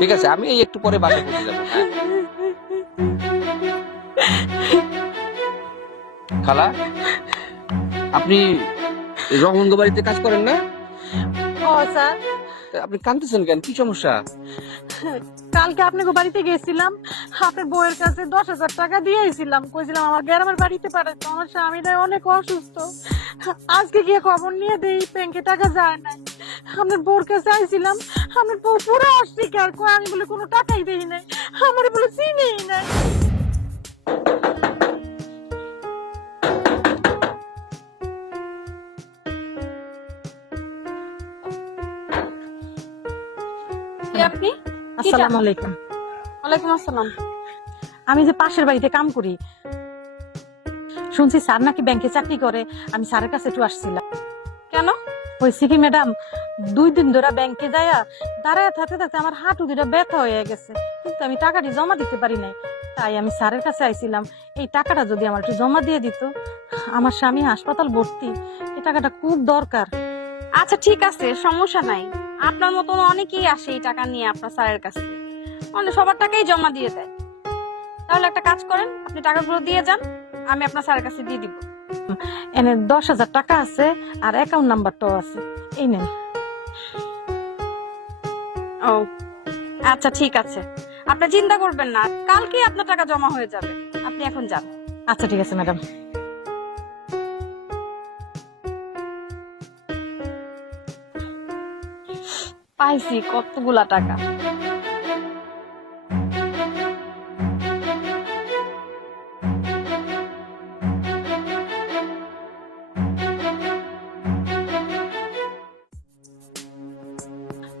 ঠিক আছে, আমি এই একটু পরে বাসায় পৌঁছে যাবো। হ্যাঁ খালা, আপনি রহমঙ্গ বাড়িতে কাজ করেন না? ও স্যার, তা আপনি কাঁদতেছেন কেন, কি সমস্যা? কালকে আপনাকে বাড়িতে গেছিলাম, আপনার বউয়ের কাছে 10,000 টাকা দিয়েছিলাম, কইছিলাম আমার গ্রামের বাড়িতে পাঠাতো, আমার স্বামীটা অনেক অসুস্থ। আজকে গিয়ে খবর নিয়ে দেই ব্যাংকে টাকা যায় নাই। আপনার বউর কাছে আইছিলাম, আপনার বউ পুরো অস্বীকার করে, আমি বলে কোনো টাকাই দেই নাই, আমার বলে চিনেই নাই। আপনি? আসসালামু আলাইকুম। ওয়ালাইকুম আসসালাম। আমি যে পাশের বাড়িতে কাম করি, শুনছি স্যার নাকি ব্যাংকে চাকরি করে, আমি স্যারের কাছে একটু আসছিলাম। কেন? হয়েছে কি ম্যাডাম, 2 দিন ধরে ব্যাংকে যাইয়া দাঁড়ায় থাকতে থাকতে আমার হাঁটু দুটা ব্যথা হয়ে গেছে, কিন্তু আমি টাকাটি জমা দিতে পারি নাই। তাই আমি স্যারের কাছে আইছিলাম, এই টাকাটা যদি আমার একটু জমা দিয়ে দিত। আমার স্বামী হাসপাতাল ভর্তি, এই টাকাটা খুব দরকার। আচ্ছা ঠিক আছে, সমস্যা নাই। আপনার মতন অনেকেই আসে এই টাকা নিয়ে আপনার স্যারের কাছে, মানে সবার টাকাই জমা দিয়ে দেয়। তাহলে একটা কাজ করেন, আপনি টাকাগুলো দিয়ে যান, আমি আপনার স্যারের কাছে দিয়ে দিব। এনে 10,000 টাকা আছে, আর অ্যাকাউন্ট নাম্বারটাও আছে, এই নেন। ও আচ্ছা ঠিক আছে, আপনি চিন্তা করবেন না, কালকেই আপনার টাকা জমা হয়ে যাবে। আপনি এখন যান। আচ্ছা ঠিক আছে ম্যাডাম। পাইছি কতগুলা টাকা।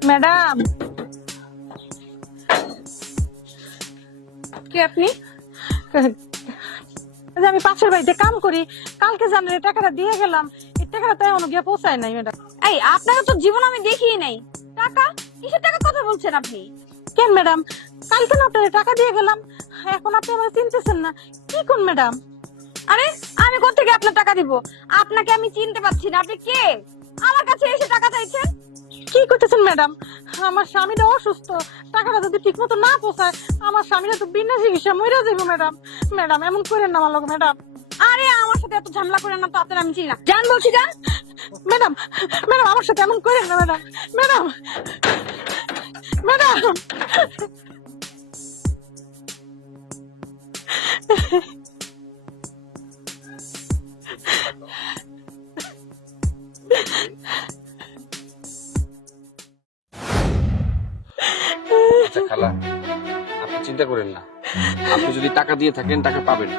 ম্যাডাম, কি আপনি? যে আমি পাশের বাড়িতে কাম করি, কালকে জানেন এই টাকাটা দিয়ে গেলাম, এই টাকাটা তাই এখনো গিয়ে পৌঁছায় নাই ম্যাডাম। এই আপনাকে তো জীবন আমি দেখিই নাই। টাকা? কিসের টাকার কথা বলছেন আপনি? কেন ম্যাডাম, কালকে না আপনার টাকা দিয়ে গেলাম, এখন আপনি আমার চিনতেছেন না, কি কোন ম্যাডাম? আরে আমি কোত্থেকে আপনার টাকা দিব? আপনাকে আমি চিনতে পারছি না, আপনি কে? আমার কাছে এসে টাকা চাইছেন? কি করতেছেন ম্যাডাম? আমার স্বামীটা অসুস্থ, টাকাটা যদি ঠিক মতো না পৌঁছায়, আমার স্বামীরা তো বিনা চিকিৎসা মরে যাবো ম্যাডাম। ম্যাডাম এমন করেন না আমার লোক ম্যাডাম। আরে আমার সাথে এত ঝামেলা করেন না তো, আপনার আমি চিনি না। জান বলছি জান। ম্যাডাম, ম্যাডাম আমার সাথে এমন করেন না ম্যাডাম। ম্যাডাম, ম্যাডাম, আচ্ছা খালা, আপনি চিন্তা করেন না, আপনি যদি টাকা দিয়ে থাকেন টাকা পাবেন,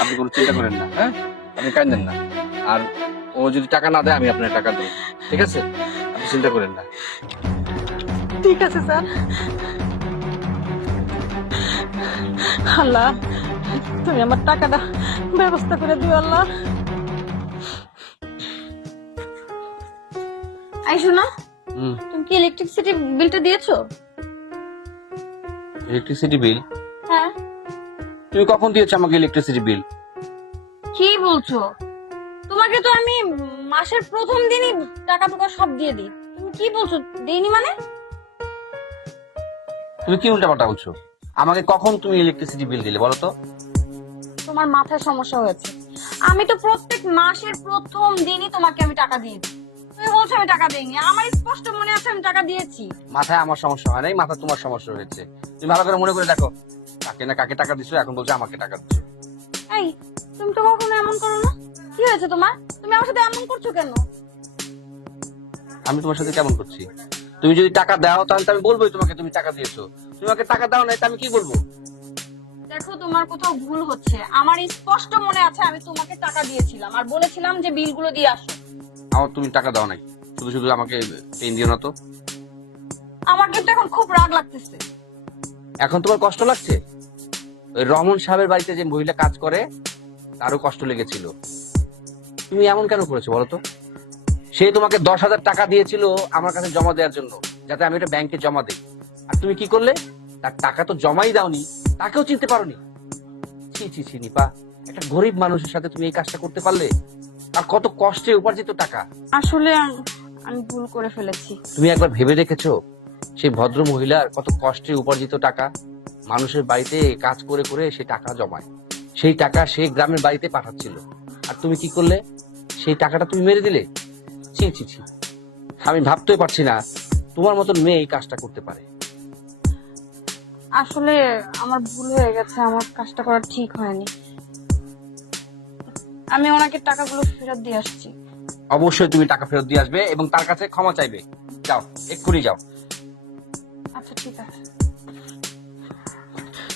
আপনি কোনো চিন্তা করেন না। হ্যাঁ, আপনি কাঁদেন না। আর ও যদি টাকা না দেয় আমি আপনার টাকা দেবো, ঠিক আছে? আপনি চিন্তা করেন না। ঠিক আছে স্যার। আল্লাহ, তুমি আমার টাকাটা ব্যবস্থা করে দিও আল্লাহ। এই শোনো, হুম, তুমি কি ইলেকট্রিসিটি বিলটা দিয়েছো? Electricity bill? হ্যাঁ। তুমি কখন দিয়েছো আমাকে ইলেকট্রিসিটি বিল? কি বলছো? তোমাকে তো আমি মাসের প্রথম দিনই টাকা টুকা সব দিয়ে দিই। তুমি কি বলছো দেইনি মানে? তুমি কি উল্টাপাল্টা বলছো? আমাকে কখন তুমি ইলেকট্রিসিটি বিল দিলে বলো তো? তোমার মাথায় সমস্যা হয়েছে। আমি তো প্রত্যেক মাসের প্রথম দিনই তোমাকে আমি টাকা দিয়ে দিই। তুমি বলছো আমি টাকা দেইনি, আমার স্পষ্ট মনে আছে আমি টাকা দিয়েছি। মাথায় আমার সমস্যা হয় নাই, মাথা তোমার সমস্যা হয়েছে। তুমি ভালো করে মনে করে দেখো, কাকে না কাকে টাকা দিছো, এখন বলছো আমাকে টাকা দিচ্ছ। এই তুমি তো কখনো এমন করো না। কি হয়েছে তোমার? তুমি আমার সাথে এমন করছো কেন? আমি তোমার সাথে কেমন করছি? তুমি যদি টাকা দাও তাহলে তো আমি বলবোই তোমাকে তুমি টাকা দিয়েছো। তুমি আমাকে টাকা দাও নাই, তা আমি কি বলবো? দেখো তোমার কোথাও ভুল হচ্ছে। আমার স্পষ্ট মনে আছে আমি তোমাকে টাকা দিয়েছিলাম আর বলেছিলাম যে বিলগুলো দিয়ে আসো। আমার তুমি টাকা দাও নাই, শুধু শুধু আমাকে পেন দিও না তো। আমার কিন্তু এখন খুব রাগ লাগতেছে। এখন তোমার কষ্ট লাগছে? ওই রহমান সাহেবের বাড়িতে যে মহিলা কাজ করে তারও কষ্ট লেগেছিল। তুমি এমন কেন করেছো বলো তো? সে তোমাকে 10,000 টাকা দিয়েছিল আমার কাছে জমা দেওয়ার জন্য, যাতে আমি এটা ব্যাংকে জমা দিই। আর তুমি কি করলে? তার টাকা তো জমাই দাওনি, তাকেও চিনতে পারোনি। ছি ছি ছি নিপা, একটা গরিব মানুষের সাথে তুমি এই কাজটা করতে পারলে? আর কত কষ্টে উপার্জিত টাকা। আসলে আমি ভুল করে ফেলেছি। তুমি একবার ভেবে দেখেছো সেই ভদ্র মহিলার কত কষ্টে উপার্জিত টাকা মানুষের বাড়িতে কাজ করে করে সে টাকা জমায়, সেই টাকা সে গ্রামের বাড়িতে পাঠাচ্ছিল, আর তুমি কি করলে? সেই টাকাটা তুমি মেরে দিলে। ছি ছি ছি, আমি ভাবতেই পারছি না তোমার মতন মেয়ে এই কাজটা করতে পারে। আসলে আমার ভুল হয়ে গেছে, আমার কাজটা করা ঠিক হয়নি। আমি ওনাকে টাকাগুলো ফেরত দিয়ে আসছি। অবশ্যই তুমি টাকা ফেরত দিয়ে আসবে এবং তার কাছে ক্ষমা চাইবে। যাও, এক্ষুনি যাও। আচ্ছা ঠিক আছে।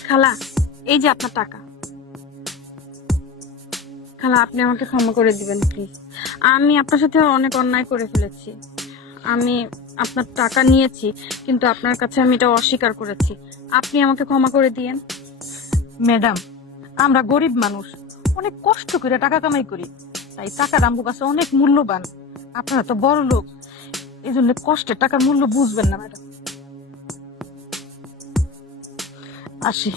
খালা, এই যে আপনার টাকা। খালা, আপনি আমাকে ক্ষমা করে দিবেন প্লিজ। আমি আপনার সাথে অনেক অন্যায় করে ফেলেছি। আমি আপনার টাকা নিয়েছি, কিন্তু আপনার কাছে আমি এটা অস্বীকার করেছি। আপনি আমাকে ক্ষমা করে দিয়েন। ম্যাডাম, আমরা গরিব মানুষ, অনেক কষ্ট করে টাকা কামাই করি, তাই টাকার আমার কাছে অনেক মূল্যবান। আপনারা তো বড় লোক, এই জন্য কষ্টের টাকার মূল্য বুঝবেন না ম্যাডাম। আসি।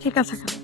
ঠিক আছে খালা।